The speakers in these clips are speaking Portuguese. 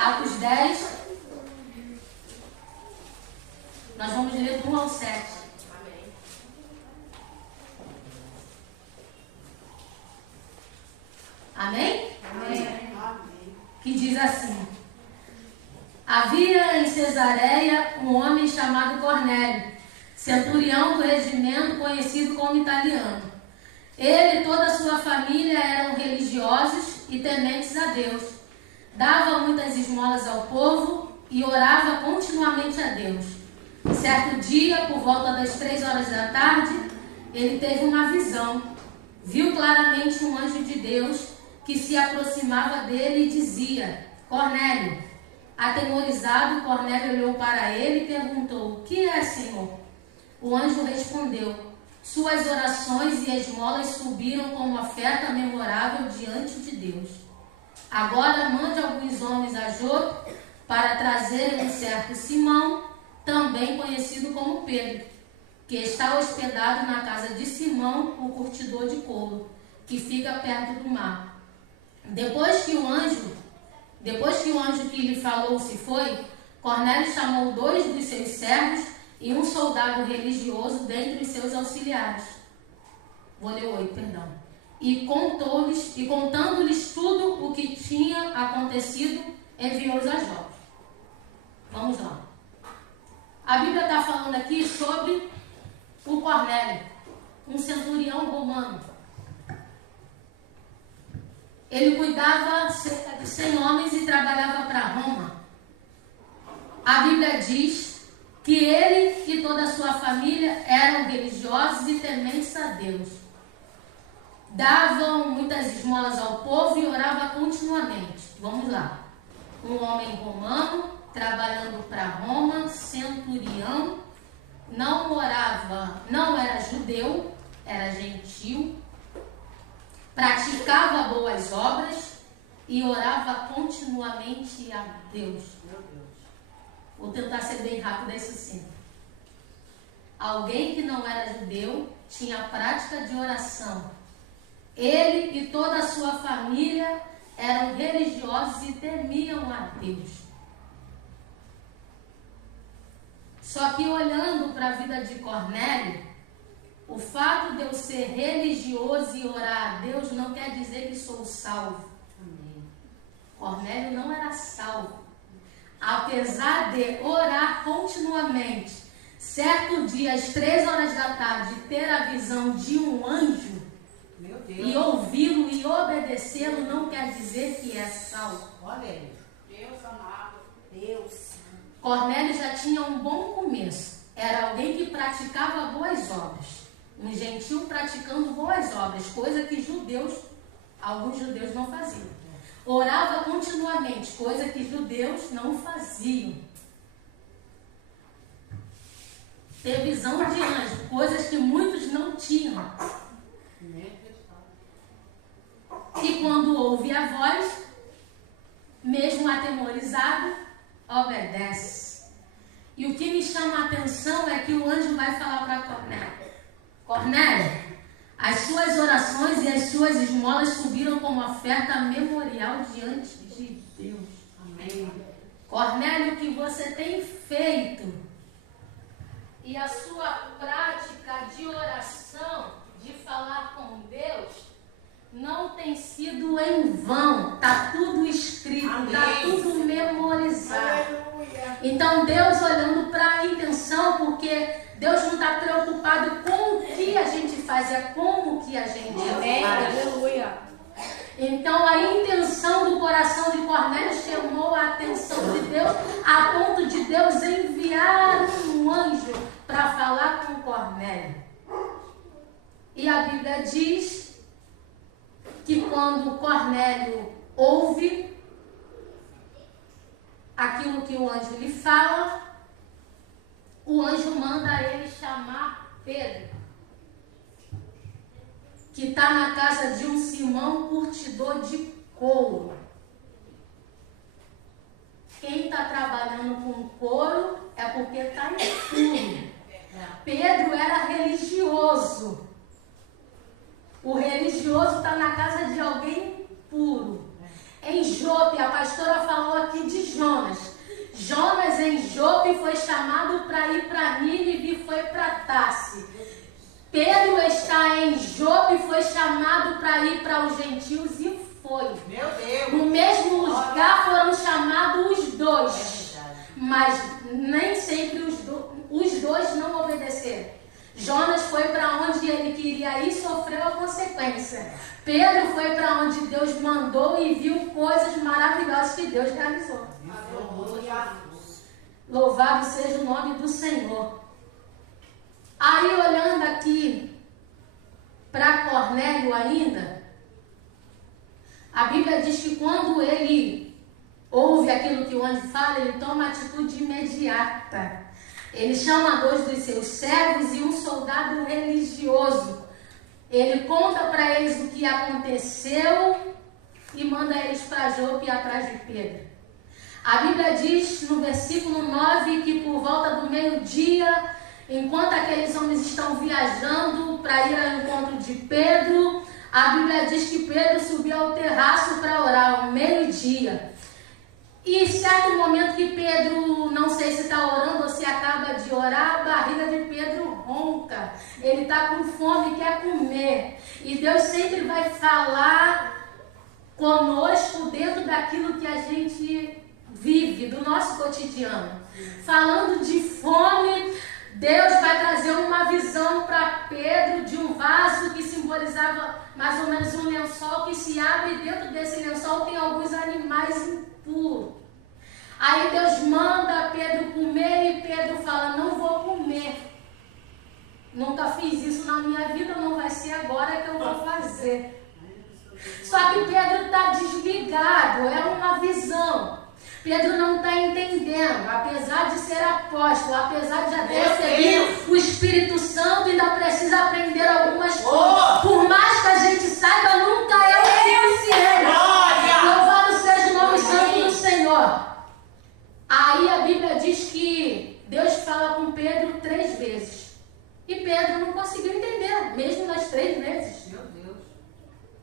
Atos 10. Nós vamos ler do 1 ao 7. Amém? Amém. Que diz assim: havia em Cesareia um homem chamado Cornélio, centurião do regimento conhecido como italiano. Ele e toda a sua família eram religiosos e tementes a Deus. Dava muitas esmolas ao povo e orava continuamente a Deus. Certo dia, por volta das 3 horas da tarde, ele teve uma visão. Viu claramente um anjo de Deus que se aproximava dele e dizia: Cornélio. Atemorizado, Cornélio olhou para ele e perguntou: o que é, Senhor? O anjo respondeu: suas orações e esmolas subiram como oferta memorável diante de Deus. Agora mande alguns homens a Jope para trazerem um certo Simão, também conhecido como Pedro, que está hospedado na casa de Simão, o curtidor de couro, que fica perto do mar. Depois que o anjo que lhe falou se foi, Cornélio chamou 2 dos seus servos e um soldado religioso dentre os seus auxiliares. Vou ler 8, perdão. E contando-lhes tudo o que tinha acontecido, enviou-os a Jope. Vamos lá. A Bíblia está falando aqui sobre o Cornélio, um centurião romano. Ele cuidava cerca de 100 homens e trabalhava para Roma. A Bíblia diz que ele e toda a sua família eram religiosos e tementes a Deus. Davam muitas esmolas ao povo e oravam continuamente. Vamos lá. Um homem romano, trabalhando para Roma, centurião, não era judeu, era gentil, praticava boas obras e orava continuamente a Deus. Vou tentar ser bem rápido e sucinto. Alguém que não era judeu tinha prática de oração. Ele e toda a sua família eram religiosos e temiam a Deus. Só que olhando para a vida de Cornélio, o fato de eu ser religioso e orar a Deus não quer dizer que sou salvo. Amém. Cornélio não era salvo. Apesar de orar continuamente, certo dia, às 3 horas da tarde, ter a visão de um anjo, meu Deus, e ouvi-lo e obedecê-lo, não quer dizer que é salvo. Olha aí. Deus amado. Deus. Cornélio já tinha um bom começo. Era alguém que praticava boas obras. Um gentil praticando boas obras, coisa que alguns judeus não faziam. Orava continuamente, coisa que judeus não faziam. Ter visão de anjo, coisas que muitos não tinham. E quando ouve a voz, mesmo atemorizado, obedece. E o que me chama a atenção é que o anjo vai falar para Cornélio: Cornélio, as suas orações e as suas esmolas subiram como oferta memorial diante de Deus. Amém. Cornélio, o que você tem feito e a sua prática de oração, de falar com Deus, não tem sido em vão. Está tudo escrito, está tudo memorizado. Aleluia. Então Deus olhando para a intenção, porque Deus não está preocupado com o que a gente faz, é como que a gente faz. Aleluia. Então a intenção do coração de Cornélio chamou a atenção de Deus, a ponto de Deus enviar um anjo para falar com Cornélio. E a Bíblia diz que quando Cornélio ouve aquilo que o anjo lhe fala, o anjo manda ele chamar Pedro, que está na casa de um Simão curtidor de couro. Quem está trabalhando com couro é porque está impuro. Pedro era religioso. O religioso está na casa de alguém puro. Em Jope, a pastora falou aqui de Jonas. Jonas em Jope foi chamado para ir para Nínive e foi para Tarse. Pedro está em Jope e foi chamado para ir para os gentios e foi. Meu Deus. No mesmo lugar foram chamados os dois, mas nem sempre os dois não obedeceram. Jonas foi para onde ele queria ir e sofreu a consequência. Pedro foi para onde Deus mandou e viu coisas maravilhosas que Deus realizou. Louvado seja o nome do Senhor. Aí, olhando aqui para Cornélio ainda, a Bíblia diz que quando ele ouve aquilo que o anjo fala, ele toma atitude imediata. Ele chama 2 dos seus servos e um soldado religioso. Ele conta para eles o que aconteceu e manda eles para Jope atrás de Pedro. A Bíblia diz no versículo 9 que por volta do meio-dia, enquanto aqueles homens estão viajando para ir ao encontro de Pedro, a Bíblia diz que Pedro subiu ao terraço para orar ao meio-dia. E certo momento que Pedro, não sei se está orando ou se acaba de orar, a barriga de Pedro ronca. Ele está com fome e quer comer. E Deus sempre vai falar conosco dentro daquilo que a gente vive, do nosso cotidiano. Falando de fome, Deus vai trazer uma visão para Pedro de um vaso que simbolizava mais ou menos um lençol que se abre, e dentro desse lençol tem alguns animais impuros. Aí Deus manda Pedro comer e Pedro fala: não vou comer. Nunca fiz isso na minha vida, não vai ser agora que eu vou fazer. Só que Pedro está desligado, é uma visão. Pedro não está entendendo, apesar de ser apóstolo, apesar de já ter recebido o Espírito Santo, ainda precisa aprender algumas coisas. Por mais que a gente saiba, nunca é o suficiente. Louvado seja o nome santo do Senhor. Aí a Bíblia diz que Deus fala com Pedro 3 vezes. E Pedro não conseguiu entender, mesmo nas 3 vezes. Meu Deus.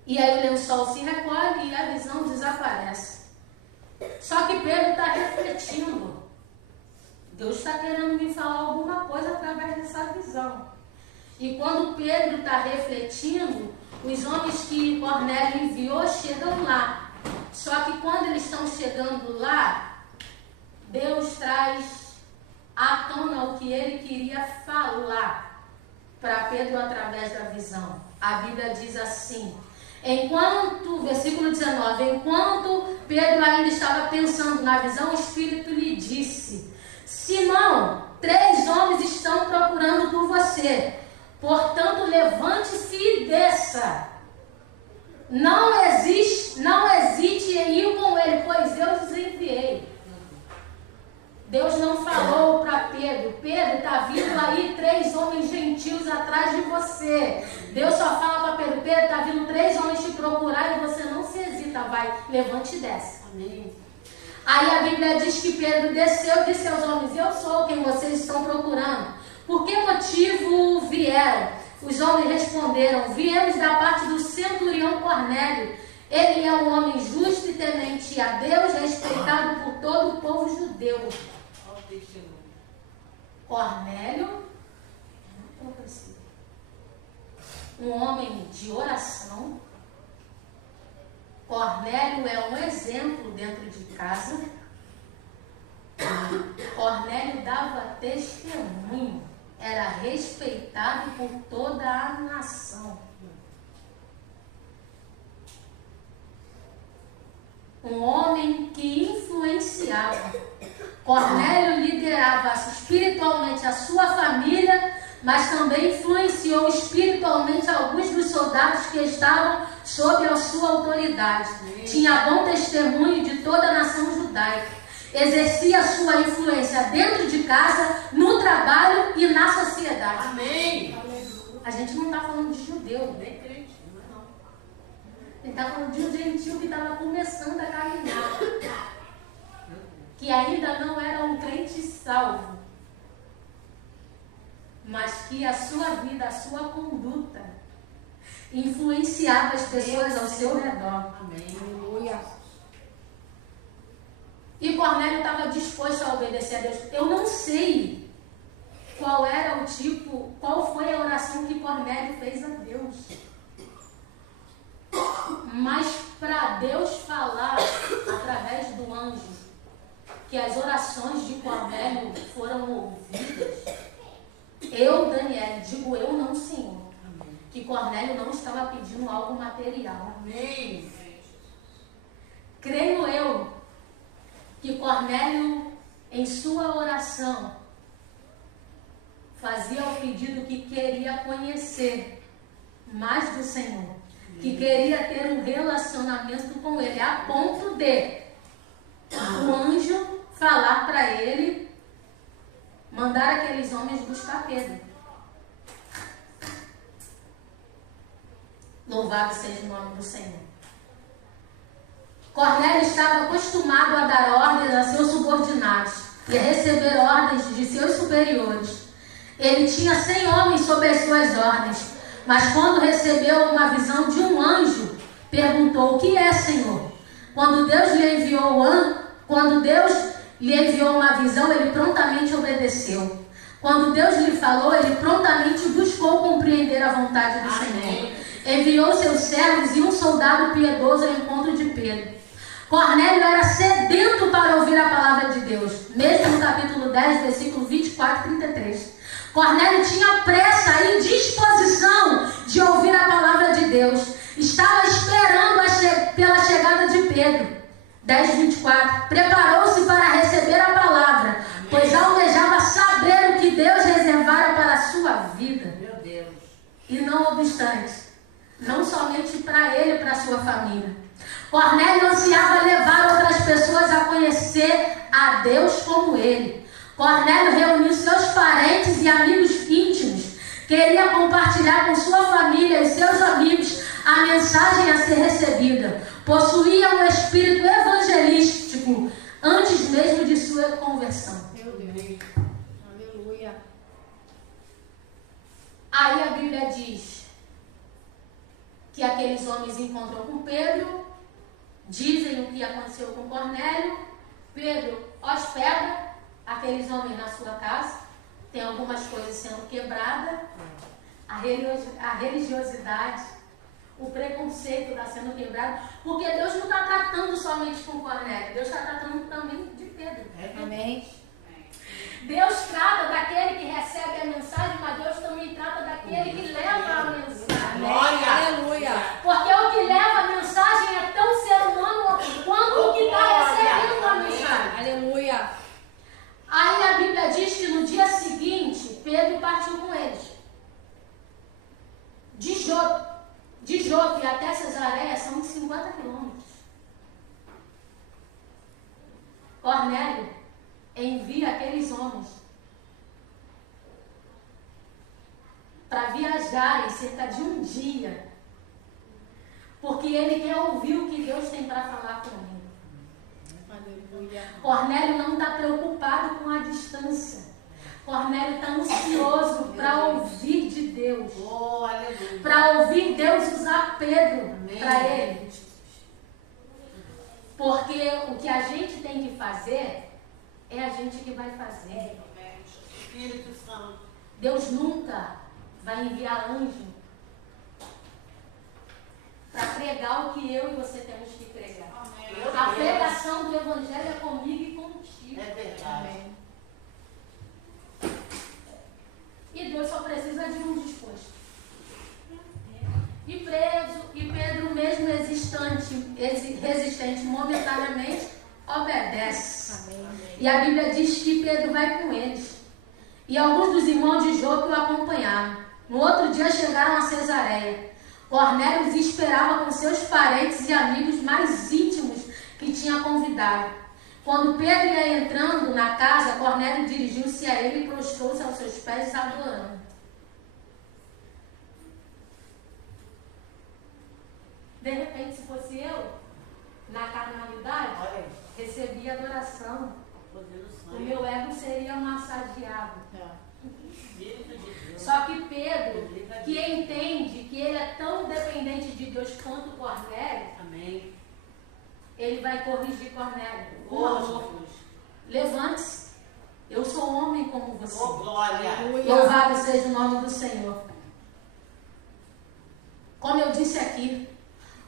E aí o lençol se recolhe e a visão desaparece. Só que Pedro está refletindo. Deus está querendo me falar alguma coisa através dessa visão. E quando Pedro está refletindo, os homens que Cornélio enviou chegam lá. Só que quando eles estão chegando lá, Deus traz à tona o que ele queria falar para Pedro através da visão. A Bíblia diz assim: versículo 19, enquanto Pedro ainda estava pensando na visão, o Espírito lhe disse: Simão, 3 homens estão procurando por você, portanto levante-se e desça. Não hesite em ir com ele, pois eu os enviei. Deus não falou para Pedro: Pedro, está vindo aí 3 homens gentios atrás de você. Deus só fala para Pedro: Pedro, está vindo 3 homens te procurar e você não se hesita, vai, levante e desce. Amém. Aí a Bíblia diz que Pedro desceu e disse aos homens: eu sou quem vocês estão procurando. Por que motivo vieram? Os homens responderam: viemos da parte do centurião Cornélio. Ele é um homem justo e temente a Deus, respeitado por todo o povo judeu. Cornélio, um homem de oração. Cornélio é um exemplo dentro de casa. Cornélio dava testemunho, era respeitado por toda a nação. Um homem que influenciava. Cornélio liderava espiritualmente a sua família, mas também influenciou espiritualmente alguns dos soldados que estavam sob a sua autoridade. Tinha bom testemunho de toda a nação judaica. Exercia a sua influência dentro de casa, no trabalho e na sociedade. Amém. A gente não está falando de judeu, nem crente, não. Ele está falando de um gentil que estava começando a caminhar, que ainda não era um crente salvo, mas que a sua vida, a sua conduta influenciava as pessoas ao seu redor. Amém. Aleluia. E Cornélio estava disposto a obedecer a Deus. Eu não sei qual foi a oração que Cornélio fez a Deus. Mas para Deus falar através do anjo que as orações de Cornélio foram ouvidas, eu, Daniel, digo eu não, Senhor, que Cornélio não estava pedindo algo material. Amém. Creio eu que Cornélio, em sua oração, fazia o pedido que queria conhecer mais do Senhor, que queria ter um relacionamento com Ele, a ponto de o anjo falar para ele, mandar aqueles homens buscar Pedro. Louvado seja o nome do Senhor. Cornélio estava acostumado a dar ordens a seus subordinados e a receber ordens de seus superiores. Ele tinha 100 homens sob as suas ordens, mas quando recebeu uma visão de um anjo, perguntou: o que é, Senhor? Quando Deus lhe enviou uma visão, ele prontamente obedeceu. Quando Deus lhe falou, ele prontamente buscou compreender a vontade do Senhor. Enviou seus servos e um soldado piedoso ao encontro de Pedro. Cornélio era sedento para ouvir a palavra de Deus. Mesmo no capítulo 10, versículo 24 e 33. Cornélio tinha pressa e disposição de ouvir a palavra de Deus. Estava esperando pela chegada de Pedro. 10, 24. Preparou-se para receber a palavra, pois almejava saber o que Deus reservara para a sua vida. Meu Deus. E não obstante, não somente para ele e para a sua família. Cornélio ansiava levar outras pessoas a conhecer a Deus como ele. Cornélio reuniu seus parentes e amigos íntimos. Queria compartilhar com sua família e seus amigos a mensagem a ser recebida. Possuía um espírito evangelístico antes mesmo de sua conversão. Meu Deus. Aleluia. Aí a Bíblia diz que aqueles homens encontram com Pedro, dizem o que aconteceu com Cornélio. Pedro hospeda aqueles homens na sua casa. Tem algumas coisas sendo quebradas. A religiosidade, o preconceito está sendo quebrado. Porque Deus não está tratando somente com Cornélio. Deus está tratando também de Pedro. Amém. Deus trata daquele que recebe a mensagem, mas Deus também trata daquele que leva a mensagem. Glória. Aleluia. Porque o que leva a mensagem é tão ser humano quanto o que está recebendo a mensagem. Aleluia. Aí a Bíblia diz que no dia seguinte, Pedro partiu com eles. De Jope até Cesareia são 50 quilômetros. Cornélio envia aqueles homens para viajarem cerca de um dia, porque ele quer ouvir o que Deus tem para falar com ele. Aleluia. Cornélio não está preocupado com a distância. Cornélio está ansioso para ouvir de Deus. Oh, aleluia. Para ouvir Deus usar Pedro para ele. Porque o que a gente tem que fazer é a gente que vai fazer. Espírito Santo. Deus nunca vai enviar anjo para pregar o que eu e você temos que pregar. Amém. A pregação do Evangelho é comigo e contigo. É verdade. E Deus só precisa de um disposto. E Pedro, mesmo resistente momentaneamente, obedece. Amém. E a Bíblia diz que Pedro vai com eles. E alguns dos irmãos de Jope o acompanharam. No outro dia chegaram a Cesareia. Cornélio os esperava com seus parentes e amigos mais íntimos que tinha convidado. Quando Pedro ia entrando na casa, Cornélio dirigiu-se a ele e prostrou-se aos seus pés, adorando. De repente, se fosse eu, na carnalidade, recebia adoração. O meu ego seria massageado. Só que Pedro, que entende que ele é tão dependente de Deus quanto Cornélio, Amém. ele vai corrigir Cornélio com amor. Louvado seja o nome do Senhor. Como eu disse aqui,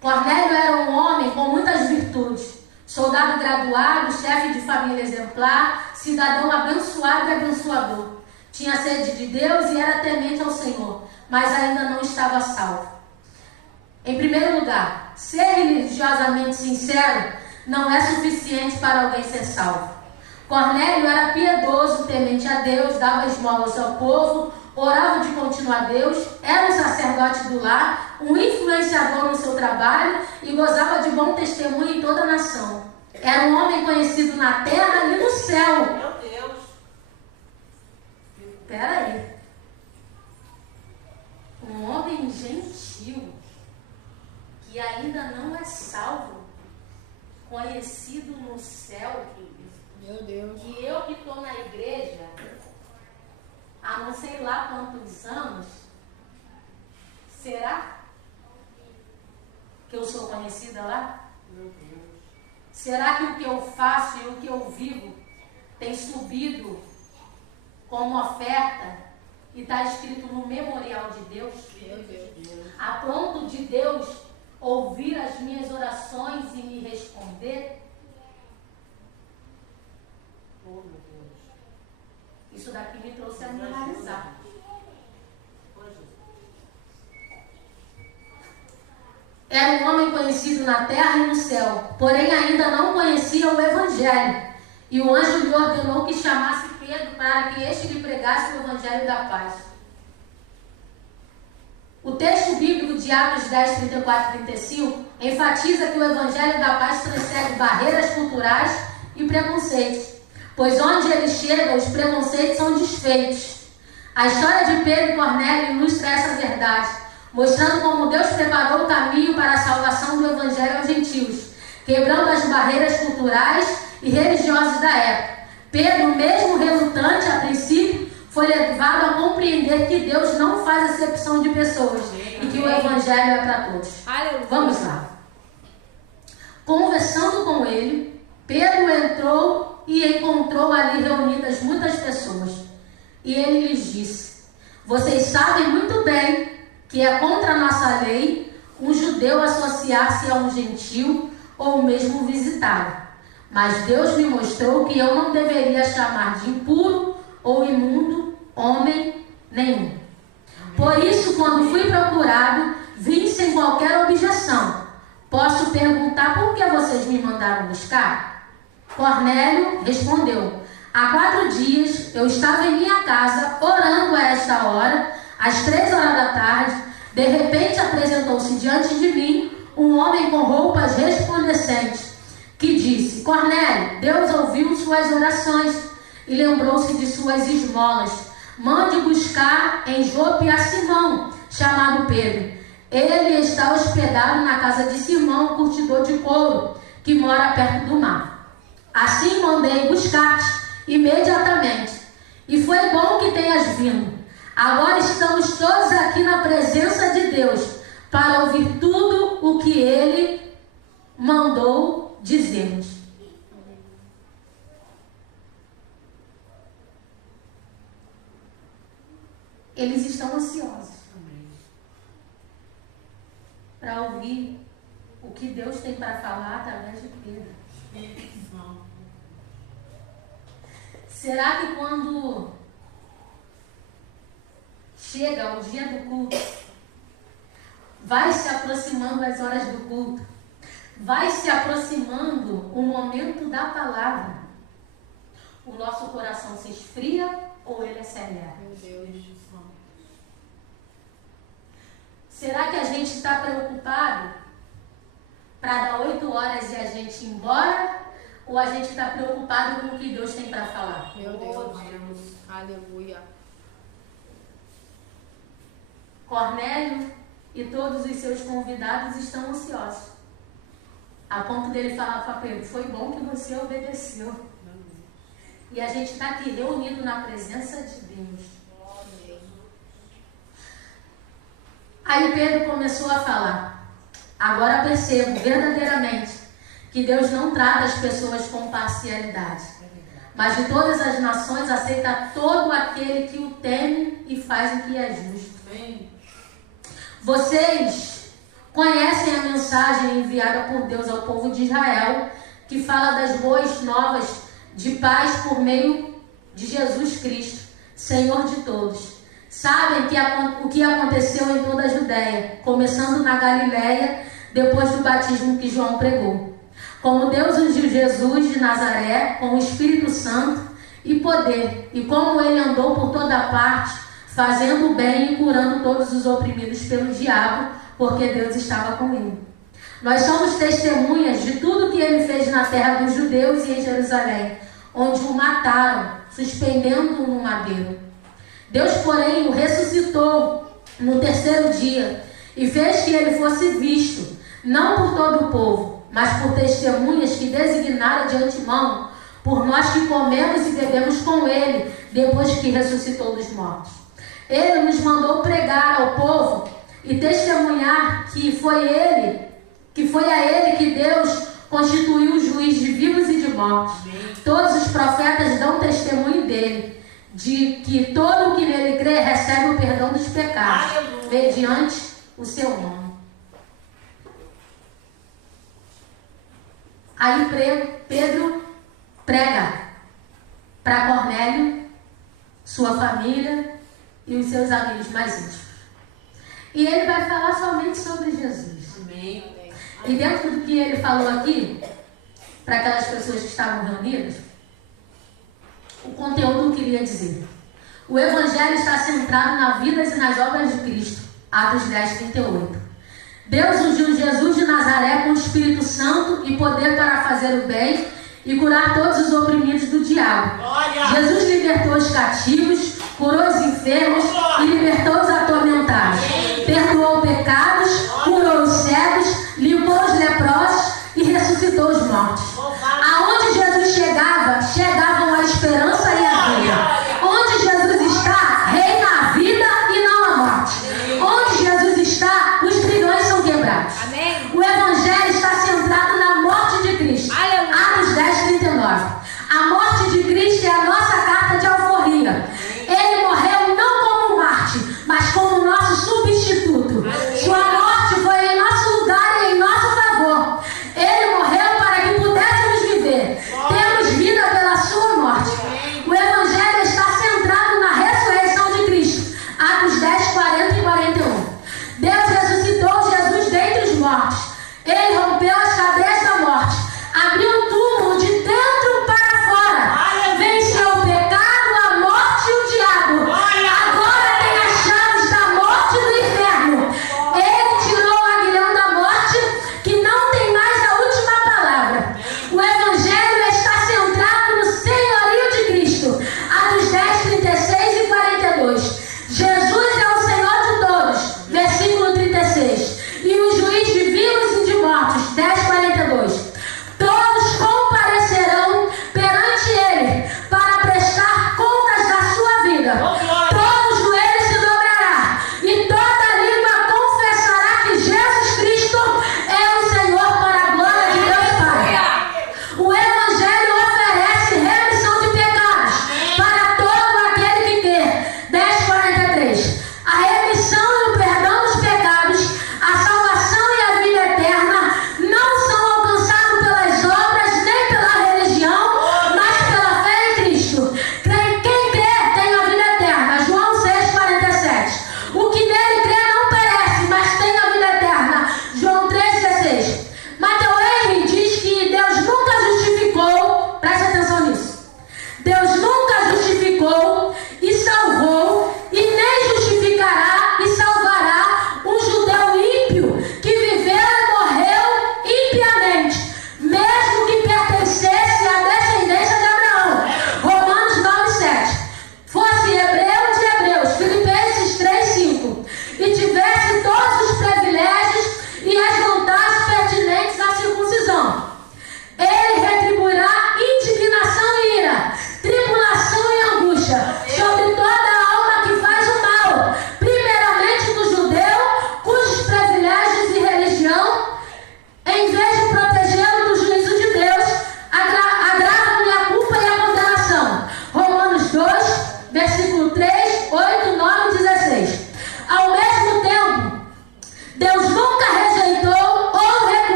Cornélio era um homem com muitas virtudes. Soldado graduado, chefe de família exemplar, cidadão abençoado e abençoador. Tinha sede de Deus e era temente ao Senhor, mas ainda não estava salvo. Em primeiro lugar, ser religiosamente sincero não é suficiente para alguém ser salvo. Cornélio era piedoso, temente a Deus, dava esmolas ao povo, orava de contínuo a Deus, era um sacerdote do lar, um influenciador no seu trabalho e gozava de bom testemunho em toda a nação. Era um homem conhecido na terra e no céu. Meu Deus. Espera aí. Um homem gentil que ainda não é salvo, conhecido no céu. Meu Deus. E eu que estou na igreja há não sei lá quantos anos, será que eu sou conhecida lá? Meu Deus. Será que o que eu faço e o que eu vivo tem subido como oferta e está escrito no memorial de Deus? Meu Deus. A ponto de Deus ouvir as minhas orações e me responder? Oh, meu Deus. Isso daqui me trouxe a me analisar. Era um homem conhecido na terra e no céu, porém ainda não conhecia o Evangelho. E o anjo lhe ordenou que chamasse Pedro para que este lhe pregasse o Evangelho da paz. O texto bíblico de Atos 10, 34 e 35 enfatiza que o Evangelho da paz transcende barreiras culturais e preconceitos, pois onde ele chega, os preconceitos são desfeitos. A história de Pedro e Cornélio ilustra essa verdade, mostrando como Deus preparou o caminho para a salvação do Evangelho aos gentios, quebrando as barreiras culturais e religiosas da época. Pedro, mesmo relutante a princípio, foi levado a compreender que Deus não faz acepção de pessoas e que o Evangelho é para todos. Vamos lá. Conversando com ele, Pedro entrou e encontrou ali reunidas muitas pessoas. E ele lhes disse: vocês sabem muito bem que é contra a nossa lei um judeu associar-se a um gentil ou mesmo visitá-lo. Mas Deus me mostrou que eu não deveria chamar de impuro ou imundo homem nenhum. Por isso, quando fui procurado, vim sem qualquer objeção. Posso perguntar por que vocês me mandaram buscar? Cornélio respondeu: há 4 dias eu estava em minha casa orando a esta hora, às 3 horas da tarde. De repente apresentou-se diante de mim um homem com roupas resplandecentes, que disse: Cornélio, Deus ouviu suas orações e lembrou-se de suas esmolas. Mande buscar em Jope a Simão, chamado Pedro. Ele está hospedado na casa de Simão, curtidor de couro, que mora perto do mar. Assim mandei buscar-te imediatamente. E foi bom que tenhas vindo. Agora estamos todos aqui na presença de Deus para ouvir tudo o que Ele mandou dizer-nos. Eles estão ansiosos para ouvir o que Deus tem para falar através de Pedro. Será que quando chega o dia do culto, vai se aproximando as horas do culto, vai se aproximando o momento da palavra, o nosso coração se esfria ou ele acelera? Meu Deus. Será que a gente está preocupado para dar 8 horas e a gente ir embora? Ou a gente está preocupado com o que Deus tem para falar? Meu Deus. Aleluia. Cornélio e todos os seus convidados estão ansiosos, a ponto dele falar para Pedro: foi bom que você obedeceu. E a gente está aqui reunido na presença de Deus. Aí Pedro começou a falar: agora percebo verdadeiramente que Deus não trata as pessoas com parcialidade. mas de todas as nações aceita todo aquele que o teme e faz o que é justo. Amém. Vocês conhecem a mensagem enviada por Deus ao povo de Israel, que fala das boas novas de paz por meio de Jesus Cristo, Senhor de todos. Sabem o que aconteceu em toda a Judéia, começando na Galiléia, depois do batismo que João pregou. Como Deus ungiu Jesus de Nazaré com o Espírito Santo e poder, e como ele andou por toda parte, fazendo o bem e curando todos os oprimidos pelo diabo, porque Deus estava com ele. Nós somos testemunhas de tudo que ele fez na terra dos judeus e em Jerusalém, onde o mataram, suspendendo-o no madeiro. Deus, porém, o ressuscitou no terceiro dia e fez que ele fosse visto, não por todo o povo, mas por testemunhas que designaram de antemão, por nós que comemos e bebemos com ele, depois que ressuscitou dos mortos. Ele nos mandou pregar ao povo e testemunhar que foi a ele que Deus constituiu juiz de vivos e de mortos. Todos os profetas dão testemunho dele, de que todo o que nele crê recebe o perdão dos pecados, mediante o seu nome. Aí Pedro prega para Cornélio, sua família e os seus amigos mais íntimos. E ele vai falar somente sobre Jesus. Amém. E dentro do que ele falou aqui, para aquelas pessoas que estavam reunidas, o conteúdo queria dizer: o Evangelho está centrado na vida e nas obras de Cristo. Atos 10, 38. Deus ungiu Jesus de Nazaré com o Espírito Santo e poder para fazer o bem e curar todos os oprimidos do diabo. Jesus libertou os cativos, curou os enfermos e libertou os atormentados. Perdoou pecados, curou os cegos, limpou os leprosos e ressuscitou os mortos. Aonde Jesus chegava, chegavam a esperança e a vida. Onde Jesus está, reina a vida e não a morte. Onde Jesus está, os grilhões são quebrados. Amém. O Evangelho está centrado na morte de Cristo. Atos 10, 39. A morte de Cristo é a nossa carta de alforria. Ele morreu não como Marte, mas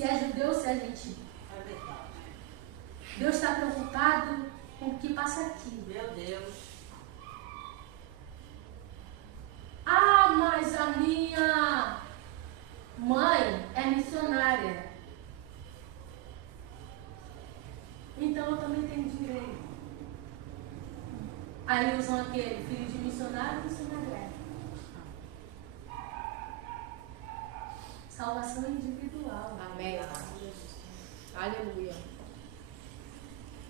se é judeu ou se é gentil. É verdade. Deus está preocupado com o que passa aqui. Meu Deus. Ah, mas a minha mãe é missionária. Então eu também tenho direito. Aí usam aquele filho de missionário e missionário é. Salvação individual. Amém. Aleluia.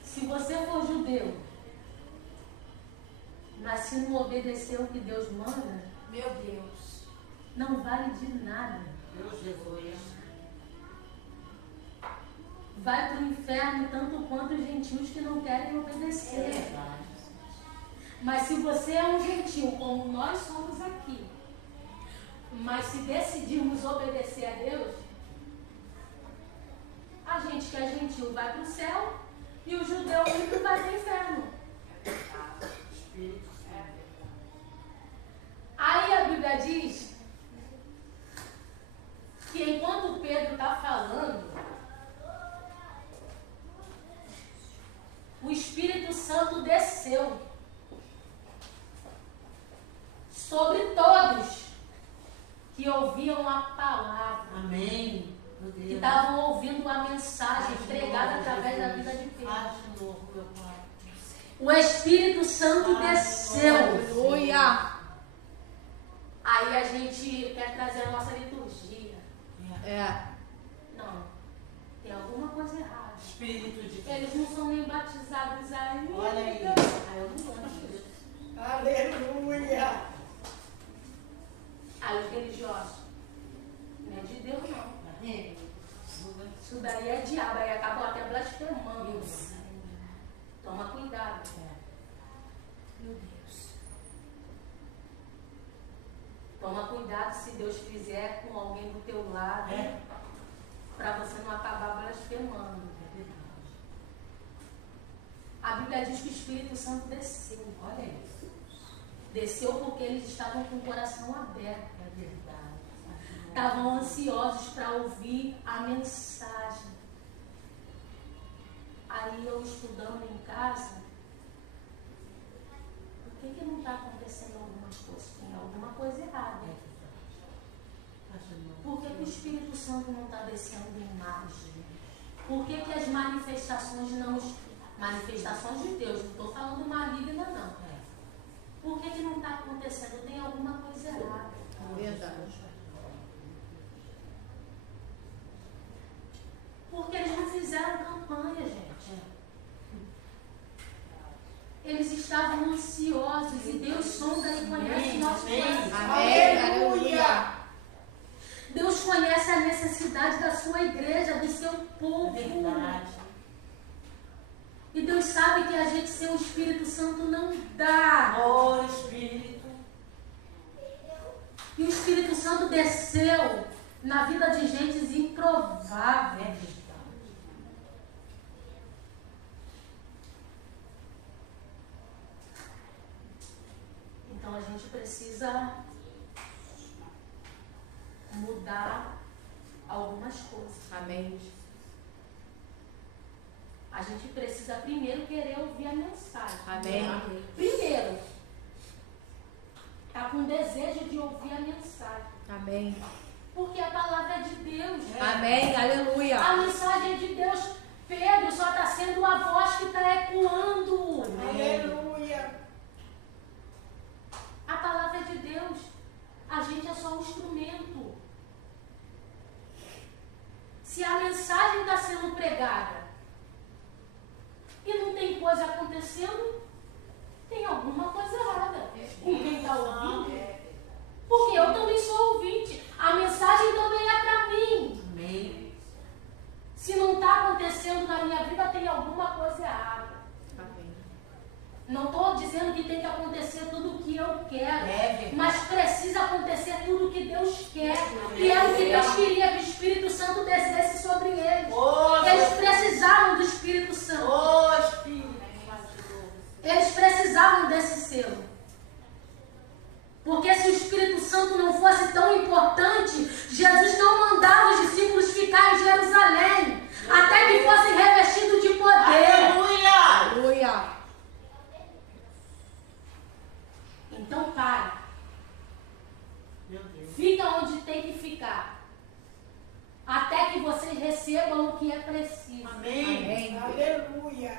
Se você for judeu, mas se não obedecer o que Deus manda, Meu Deus. não vale de nada. Meu Jesus. Vai para o inferno tanto quanto os gentios que não querem É obedecer. verdade. Mas se você é um gentil, como nós somos aqui, mas se decidirmos obedecer a Deus, a gente que é gentil vai para o céu e o judeu ímpio vai para o inferno. É verdade. Espírito Santo. Aí a Bíblia diz que enquanto Pedro está falando, o Espírito Santo desceu sobre todos que ouviam a palavra, Amém. Meu que Deus. estavam ouvindo a mensagem Faz de pregada novo, através da Jesus. vida de Pedro. Faz de novo, meu Pai. O Espírito Santo desceu. Aleluia. Aí a gente quer trazer a nossa liturgia. É. Não, tem alguma coisa errada. Espírito de Deus. Eles não são nem batizados ainda. Olha aí. Aí eu não gosto disso. Aleluia. Aí os religiosos, não é de Deus não. Isso daí é diabo, aí acabam até blasfemando. Toma cuidado. Meu Deus. Toma cuidado se Deus fizer com alguém do teu lado, para você não acabar blasfemando. A Bíblia diz que o Espírito Santo desceu. Olha isso. Desceu porque eles estavam com o coração aberto. É verdade. Estavam ansiosos para ouvir a mensagem. Aí eu estudando em casa, por que não está acontecendo algumas coisas? Tem alguma coisa errada. Por que o Espírito Santo não está descendo em margem? Por que as manifestações não... Manifestações de Deus, não estou falando maligna não. Por que não está acontecendo? Tem alguma coisa errada. Verdade. Porque eles não fizeram campanha, gente. Eles estavam ansiosos e Deus sonda e conhece o nosso coração. Amém. Aleluia. Deus conhece a necessidade da sua igreja, do seu povo. Verdade. E Deus sabe que a gente sem o Espírito Santo não dá. Oh, Espírito. E o Espírito Santo desceu na vida de gentes improváveis. Então a gente precisa mudar algumas coisas. Amém. A gente precisa primeiro querer ouvir a mensagem. Amém. Primeiro. Está com desejo de ouvir a mensagem. Amém. Porque a palavra é de Deus. Amém. Aleluia. A mensagem é de Deus. Pedro só está sendo a voz que está ecoando. Aleluia. A palavra é de Deus. A gente é só um instrumento. Se a mensagem está sendo pregada e não tem coisa acontecendo, tem alguma coisa errada com quem está ouvindo. Porque eu também sou ouvinte. A mensagem também é para mim. Amém. Se não está acontecendo na minha vida, tem alguma coisa errada. Amém. Não estou dizendo que tem que acontecer tudo o que eu quero, Deve. mas precisa acontecer tudo o que Deus quer. E é o que Deus queria, que o Espírito Santo descesse sobre eles. Oh, Eles precisavam do Espírito Santo. oh, Espírito. Eles precisavam desse selo. Porque se o Espírito Santo não fosse tão importante, Jesus não mandava os discípulos ficar em Jerusalém. recebam o que é preciso. Amém. Aleluia.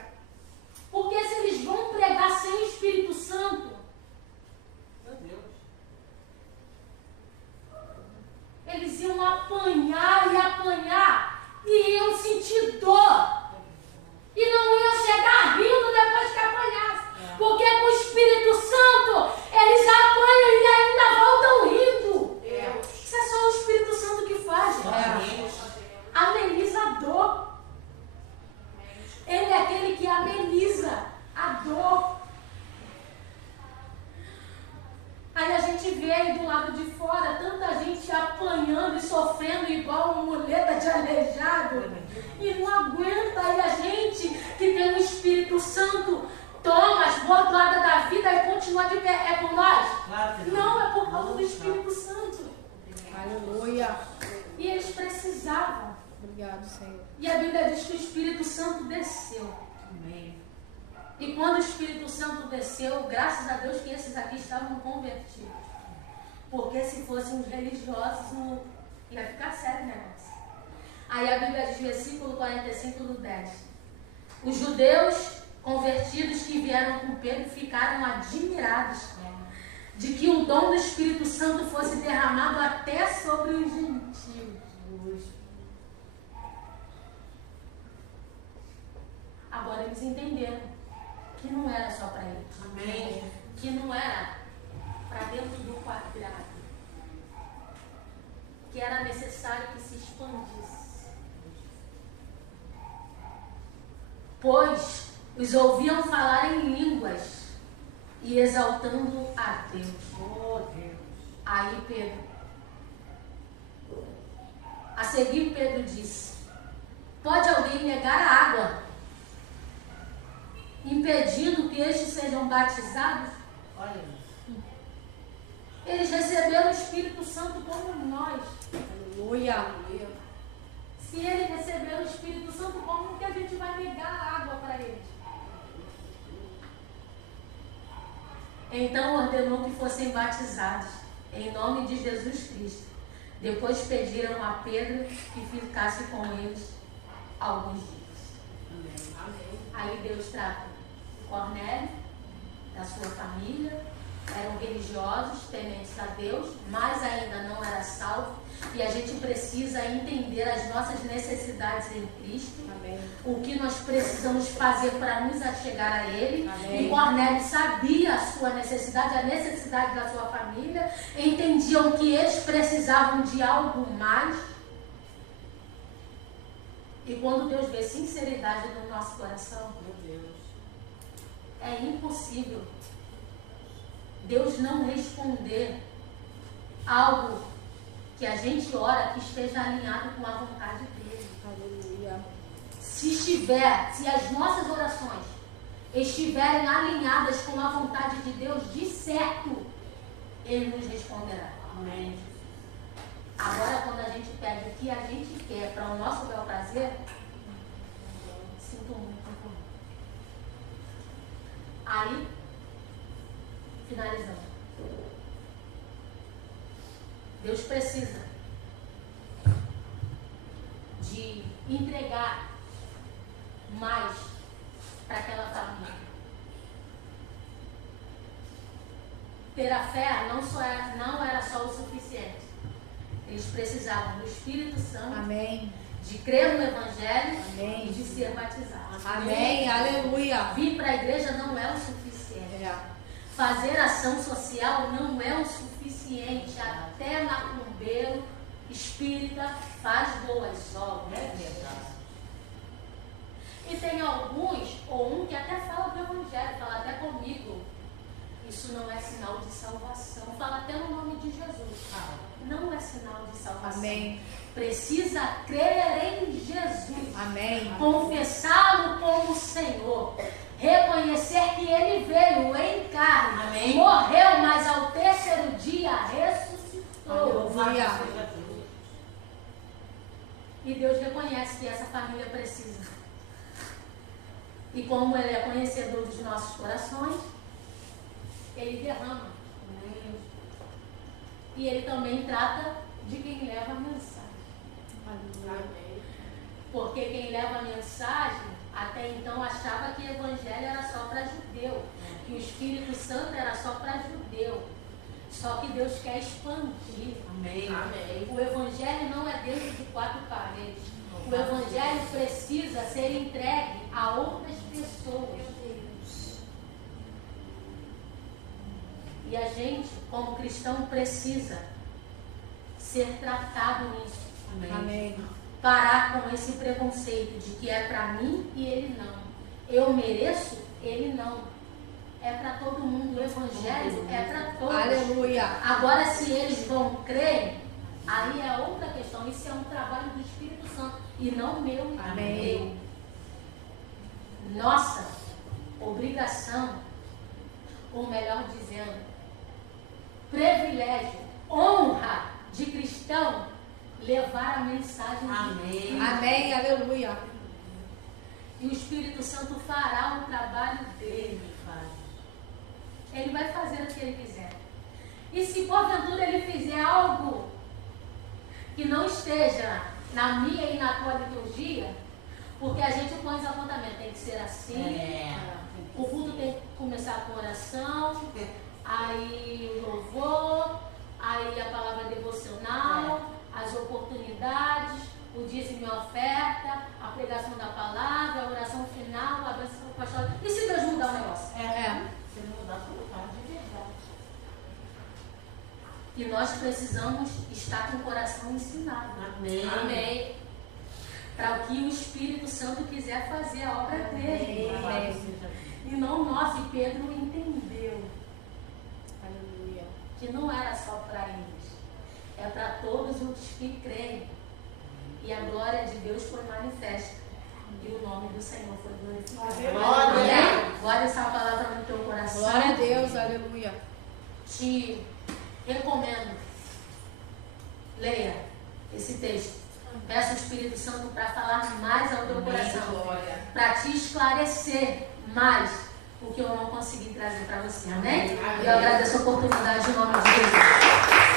Porque se eles vão pregar sem o Espírito Santo, Meu Deus. eles iam apanhar e apanhar e iam sentir dor. E não iam chegar rindo depois que apanhassem. Porque com o Espírito Santo, eles apanham e ainda voltam rindo. Isso é só o Espírito Santo que faz, gente. Ameniza a dor. Ele é aquele que ameniza a dor. Aí a gente vê aí do lado de fora tanta gente apanhando e sofrendo igual uma muleta de aleijado. E não aguenta. Aí a gente que tem o Espírito Santo toma as bordoadas da vida e continua de pé. É por nós? Não, é por causa do Espírito Santo. Aleluia. E eles precisavam. Obrigado, Senhor. E a Bíblia diz que o Espírito Santo desceu. Amém. E quando o Espírito Santo desceu, graças a Deus que esses aqui estavam convertidos. Porque se fossem os religiosos, não ia ficar sério o negócio. Aí a Bíblia diz, versículo 45 do 10. Os judeus convertidos que vieram com Pedro ficaram admirados de que o dom do Espírito Santo fosse derramado até sobre os gentios. Agora eles entenderam que não era só para eles. Amém. Que não era para dentro do quadrado. Que era necessário que se expandisse. Pois os ouviam falar em línguas e exaltando a Deus. Oh, Deus. Aí Pedro, a seguir Pedro disse, pode alguém negar a água, impedindo que estes sejam batizados? Olha. Eles receberam o Espírito Santo como nós. Aleluia. Se eles receberam o Espírito Santo, como que a gente vai negar a água para eles? Então ordenou que fossem batizados em nome de Jesus Cristo. Depois pediram a Pedro que ficasse com eles alguns dias. Aí Deus trata Cornélio, da sua família, eram religiosos, tementes a Deus, mas ainda não era salvo. E a gente precisa entender as nossas necessidades em Cristo. Amém. O que nós precisamos fazer para nos achegar a Ele. Amém. E Cornélio sabia a sua necessidade, a necessidade da sua família. Entendiam que eles precisavam de algo mais. E quando Deus vê sinceridade no nosso coração, Meu Deus. é impossível Deus não responder algo que a gente ora que esteja alinhado com a vontade dele. Aleluia. Se as nossas orações estiverem alinhadas com a vontade de Deus, de certo, Ele nos responderá. Amém. Agora, quando a gente pede o que a gente quer para o nosso bel prazer, sinto muito. Aí, finalizando. Deus precisa de entregar mais para aquela família. Ter a fé não era só o suficiente. Eles precisavam do Espírito Santo, Amém. de crer no Evangelho. Amém. E de ser batizados. Amém. Aleluia. Vir para a igreja não é o suficiente. É. Fazer ação social não é o suficiente. Até macumbeiro, espírita, faz boas obras. É verdade. E tem alguns, ou um que até fala do Evangelho, fala até comigo. Isso não é sinal de salvação. Fala até no nome de Jesus. Não é sinal de salvação. Amém. Precisa crer em Jesus. Amém. Confessá-lo como Senhor. Reconhecer que Ele veio em carne. Amém. Morreu, mas ao terceiro dia ressuscitou. Aleluia. E Deus reconhece que essa família precisa. E como Ele é conhecedor dos nossos corações, Ele derrama. E Ele também trata de quem leva a mensagem. Aleluia. Porque leva a mensagem, até então achava que o evangelho era só para judeu, que o Espírito Santo era só para judeu. Só que Deus quer expandir. Amém. Amém. O evangelho não é dentro de 4 paredes. O evangelho precisa ser entregue a outras pessoas. E a gente, como cristão, precisa ser tratado nisso. Amém. Parar com esse preconceito de que é para mim e ele não. Eu mereço, ele não. É para todo mundo. O evangelho é para todos. Aleluia. Agora, se eles vão crer, aí é outra questão. Isso é um trabalho do Espírito Santo e não meu. Amém. Nossa obrigação, ou melhor dizendo, privilégio, honra de cristão, levar a mensagem de Amém. Cristo. Amém. Aleluia. E o Espírito Santo fará o trabalho dele. Ele vai fazer o que ele quiser. E se porventura ele fizer algo que não esteja na minha e na tua liturgia, porque a gente põe os apontamentos, tem que ser assim, o culto tem que começar com oração, aí o louvor, aí a palavra devocional, as oportunidades, o dízimo e a oferta, a pregação da palavra, a oração final, a bênção pastoral. E se Deus mudar o negócio? Se não mudar, tudo faz de verdade. E nós precisamos estar com o coração ensinado. Amém. Amém. Para o que o Espírito Santo quiser fazer a obra dele. Louvado seja Deus. E não nós. E Pedro entendeu Aleluia. que não era só para eles. É para todos os que creem. E a glória de Deus foi manifesta. E o nome do Senhor foi glorificado. Glória. Amém? Guarda essa palavra no teu coração. Glória a Deus. Aleluia. Te recomendo, leia esse texto. Peça ao Espírito Santo para falar mais ao teu coração, para te esclarecer mais o que eu não consegui trazer para você. Amém? Amém. E eu agradeço a oportunidade em nome de Jesus.